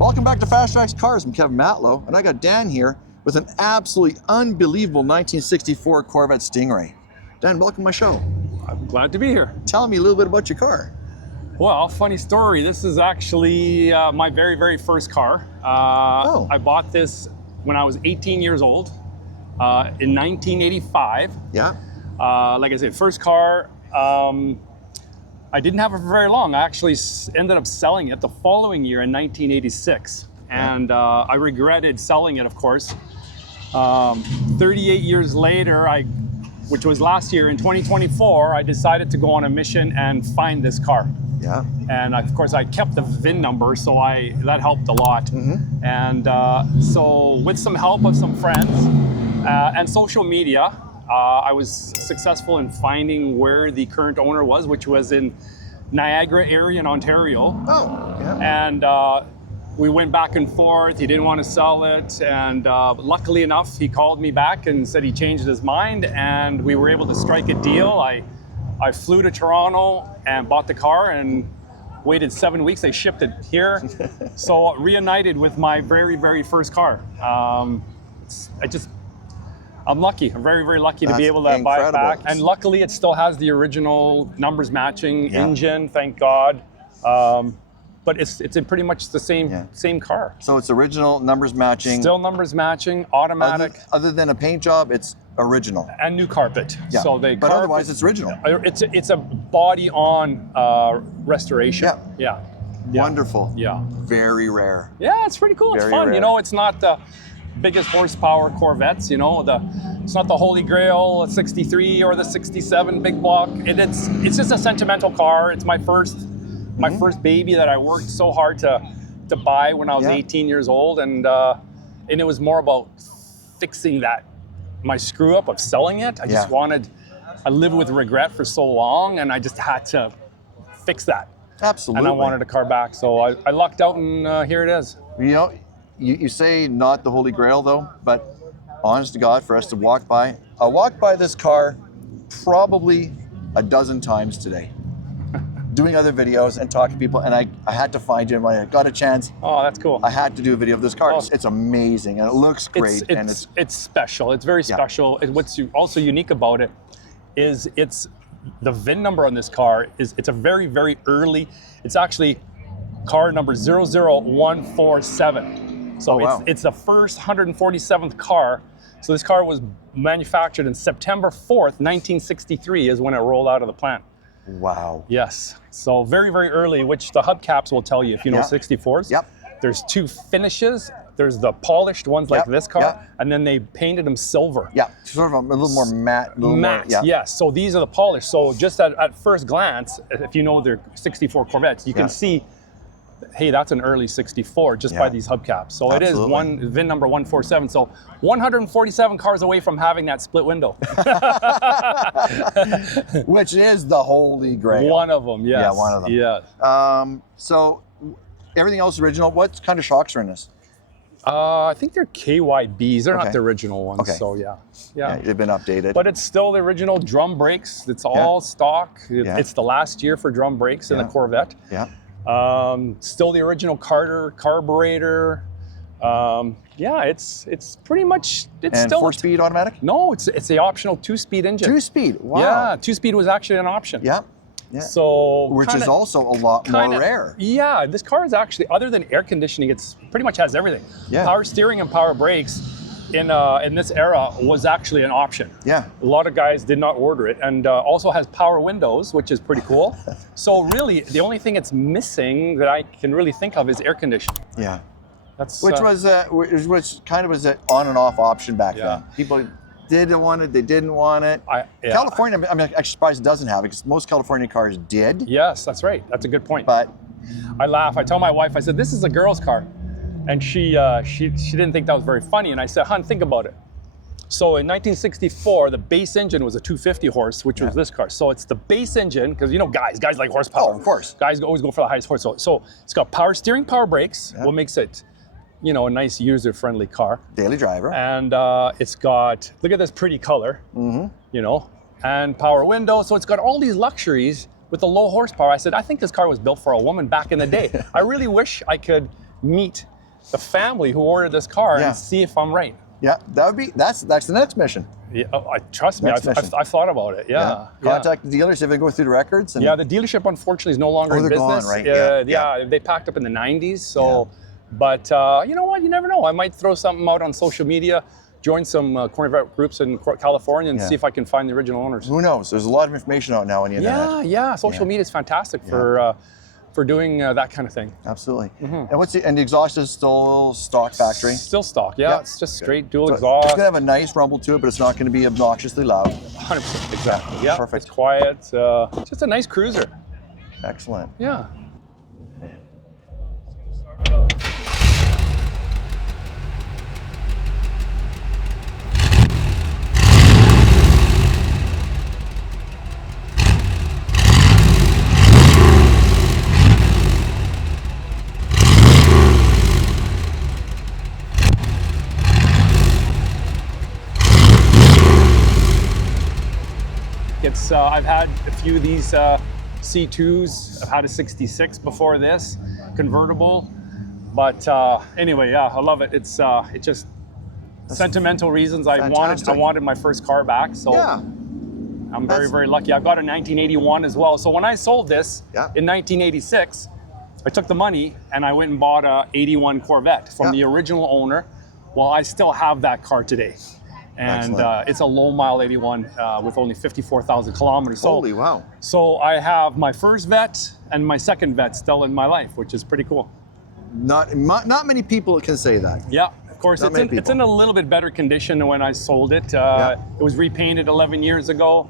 Welcome back to FasTrax Cars. I'm Kevin Matlo, and I got Dan here with an absolutely unbelievable 1964 Corvette Sting Ray. Dan, welcome to my show. I'm glad to be here. Tell me a little bit about your car. Well, funny story. This is actually my very, very first car. I bought this when I was 18 years old in 1985. Yeah. Like I said, first car. I didn't have it for very long. I actually ended up selling it the following year in 1986. And I regretted selling it, of course. 38 years later, which was last year in 2024, I decided to go on a mission and find this car. Yeah. And of course, I kept the VIN number, so that helped a lot. Mm-hmm. And so with some help of some friends and social media, I was successful in finding where the current owner was, which was in Niagara area in Ontario. Oh, yeah. And we went back and forth. He didn't want to sell it. And luckily enough, he called me back and said he changed his mind, and we were able to strike a deal. I flew to Toronto and bought the car and waited 7 weeks. They shipped it here. So reunited with my very, very first car. I'm lucky. I'm very, very lucky to be able to buy it back. And luckily, it still has the original numbers matching engine, thank God. But it's in pretty much the same car. So it's original, numbers matching. Still numbers matching, automatic. Other than a paint job, it's original. And new carpet. Yeah. So but otherwise, it's original. It's a body-on restoration. Yeah. Yeah. Wonderful. Yeah. Very rare. Yeah, it's pretty cool. It's fun. Rare. You know, it's not the biggest horsepower Corvettes, you know, it's not the Holy Grail 63 or the 67 big block. It's just a sentimental car. It's my first baby that I worked so hard to buy when I was 18 years old, and it was more about fixing my screw up of selling it. I lived with regret for so long, and I just had to fix that. Absolutely. And I wanted a car back, so I lucked out, and here it is. You know, you say not the Holy Grail though, but honest to God, for us to walk by, I walked by this car probably a dozen times today, doing other videos and talking to people, and I had to find you when I got a chance. Oh, that's cool. I had to do a video of this car. Oh. It's amazing and it looks great. It's special. It's very special. What's also unique about it is the VIN number on this car it's a very, very early. It's actually car number 00147. So it's the first 147th car. So this car was manufactured in September 4th, 1963 is when it rolled out of the plant. Wow. Yes. So very, very early, which the hubcaps will tell you if you know 64s. Yep. There's two finishes. There's the polished ones like this car, and then they painted them silver. Yeah, sort of a little more matte. Yes. So these are the polished. So just at first glance, if you know they're 64 Corvettes, you can see, hey, that's an early 64 just by these hubcaps. So it is VIN number 147. So 147 cars away from having that split window. Which is the Holy Grail. One of them, yes. Yeah, one of them. Yeah. So everything else original. What kind of shocks are in this? I think they're KYBs. They're not the original ones. Okay. So yeah, they've been updated. But it's still the original drum brakes. It's all stock. It's the last year for drum brakes in the Corvette. Yeah. Still the original carburetor. It's pretty much, it's and still 4-speed automatic? No, it's the optional 2-speed engine. 2-speed, wow. Yeah, 2-speed was actually an option. Yeah. Yeah. So which is also a lot more rare. Yeah, this car is actually, other than air conditioning, it's pretty much has everything. Yeah. Power steering and power brakes in this era was actually an option. Yeah. A lot of guys did not order it, and also has power windows, which is pretty cool. So really, the only thing it's missing that I can really think of is air conditioning. Yeah. That's which kind of was an on and off option back then. People didn't want it, they didn't want it. California, I'm actually surprised it doesn't have it, because most California cars did. Yes, that's right. That's a good point. But I laugh. I tell my wife, I said, this is a girl's car. And she didn't think that was very funny. And I said, hon, think about it. So in 1964, the base engine was a 250 horse, which was this car. So it's the base engine, because you know guys like horsepower. Oh, of course. Guys always go for the highest horse. So it's got power steering, power brakes, what makes it, you know, a nice user-friendly car. Daily driver. And it's got, look at this pretty color, you know, and power window. So it's got all these luxuries with the low horsepower. I said, I think this car was built for a woman back in the day. I really wish I could meet the family who ordered this car and see if I'm right. Yeah, that would be, that's the next mission. Yeah, trust me, I've thought about it. Yeah. Contact the dealers if they go through the records. And yeah, the dealership unfortunately is no longer in business. Gone, right? Yeah, they packed up in the 90s. So, but you know what? You never know. I might throw something out on social media, join some Corvette groups in California, and see if I can find the original owners. Who knows? There's a lot of information out now on the internet. Yeah. Social media is fantastic for doing that kind of thing. Absolutely. And the exhaust is still stock factory? Still stock, it's just straight dual exhaust. It's going to have a nice rumble to it, but it's not going to be obnoxiously loud. 100%, exactly. Yeah, perfect. It's quiet, just a nice cruiser. Excellent. Yeah. I've had a few of these C2s. I've had a 66 before this, convertible. But anyway, I love it. It's just sentimental reasons. I wanted my first car back, so I'm very, very lucky. I've got a 1981 as well. So when I sold this in 1986, I took the money and I went and bought a 81 Corvette from the original owner. Well, I still have that car today. And it's a low mile 81 with only 54,000 kilometers. So, holy wow. So I have my first Vet and my second Vet still in my life, which is pretty cool. Not many people can say that. Yeah, of course. It's in a little bit better condition than when I sold it. It was repainted 11 years ago.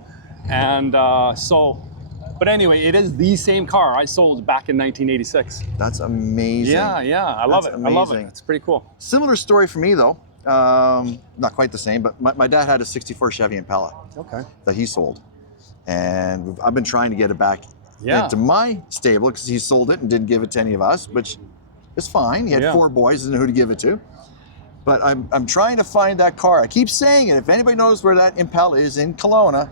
And but anyway, it is the same car I sold back in 1986. That's amazing. Yeah. I love it. I love it. It's pretty cool. Similar story for me though. Not quite the same, but my dad had a 64 Chevy Impala that he sold. And I've been trying to get it back into my stable because he sold it and didn't give it to any of us, which is fine. He had 4 boys, didn't know who to give it to. But I'm trying to find that car. I keep saying it. If anybody knows where that Impala is in Kelowna,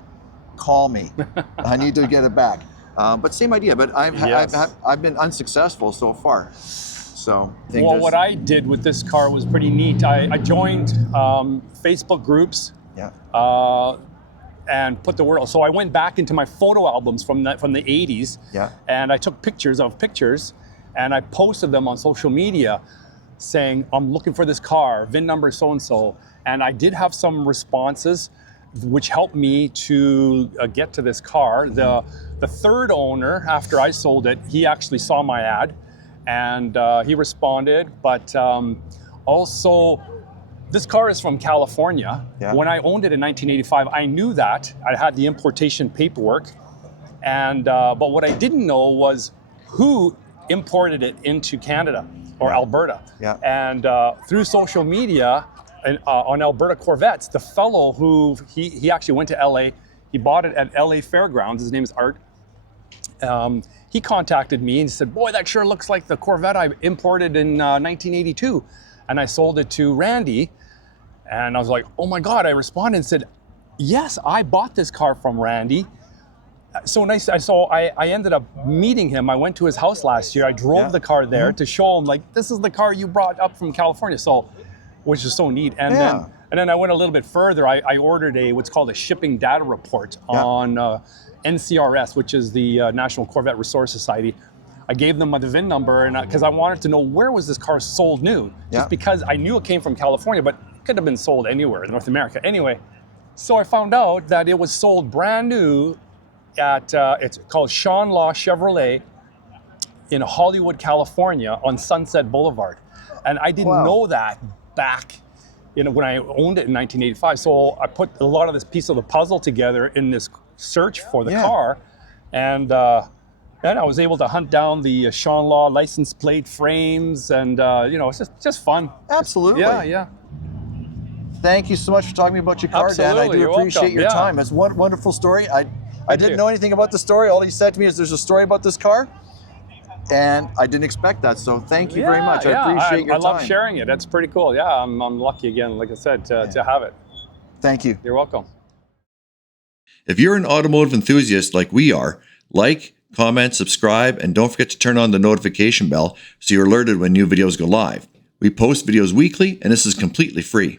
call me. I need to get it back. But same idea, but I've been unsuccessful so far. So what I did with this car was pretty neat. I joined Facebook groups and put the word. So I went back into my photo albums from the 80s, and I took pictures and I posted them on social media saying, I'm looking for this car, VIN number so-and-so. And I did have some responses which helped me to get to this car. The third owner, after I sold it, he actually saw my ad. And he responded, but also this car is from California. When I owned it in 1985, I knew that. I had the importation paperwork, and but what I didn't know was who imported it into Canada or Alberta. And through social media and on Alberta Corvettes, the fellow who he actually went to LA, he bought it at LA Fairgrounds. His name is Art. He contacted me and said, boy, that sure looks like the Corvette I imported in 1982. And I sold it to Randy. And I was like, oh my God. I responded and said, yes, I bought this car from Randy. So nice. So I ended up meeting him. I went to his house last year. I drove the car there to show him, like, this is the car you brought up from California. So, which is so neat. And then I went a little bit further. I ordered what's called a shipping data report on NCRS, which is the National Corvette Resource Society. I gave them the VIN number, and because I wanted to know where was this car sold new, just because I knew it came from California, but it could have been sold anywhere in North America. Anyway, so I found out that it was sold brand new at it's called Sean Law Chevrolet in Hollywood, California, on Sunset Boulevard, and I didn't know that back. When I owned it in 1985. So I put a lot of this piece of the puzzle together in this search for the car, and And I was able to hunt down the Sean Law license plate frames, and you know, it's just fun. Absolutely. Yeah. Thank you so much for talking to me about your car, Dan. I Absolutely, do you're appreciate welcome. your Yeah. time. It's one wonderful story. I didn't you. know anything about the story. All he said to me is there's a story about this car, and I didn't expect that. So thank you very much. I appreciate your I love time. sharing it. That's pretty cool. Yeah, I'm lucky again, like I said, to have it. Thank you. You're welcome. If you're an automotive enthusiast like we are, like, comment, subscribe, and don't forget to turn on the notification bell so you're alerted when new videos go live. We post videos weekly, and this is completely free.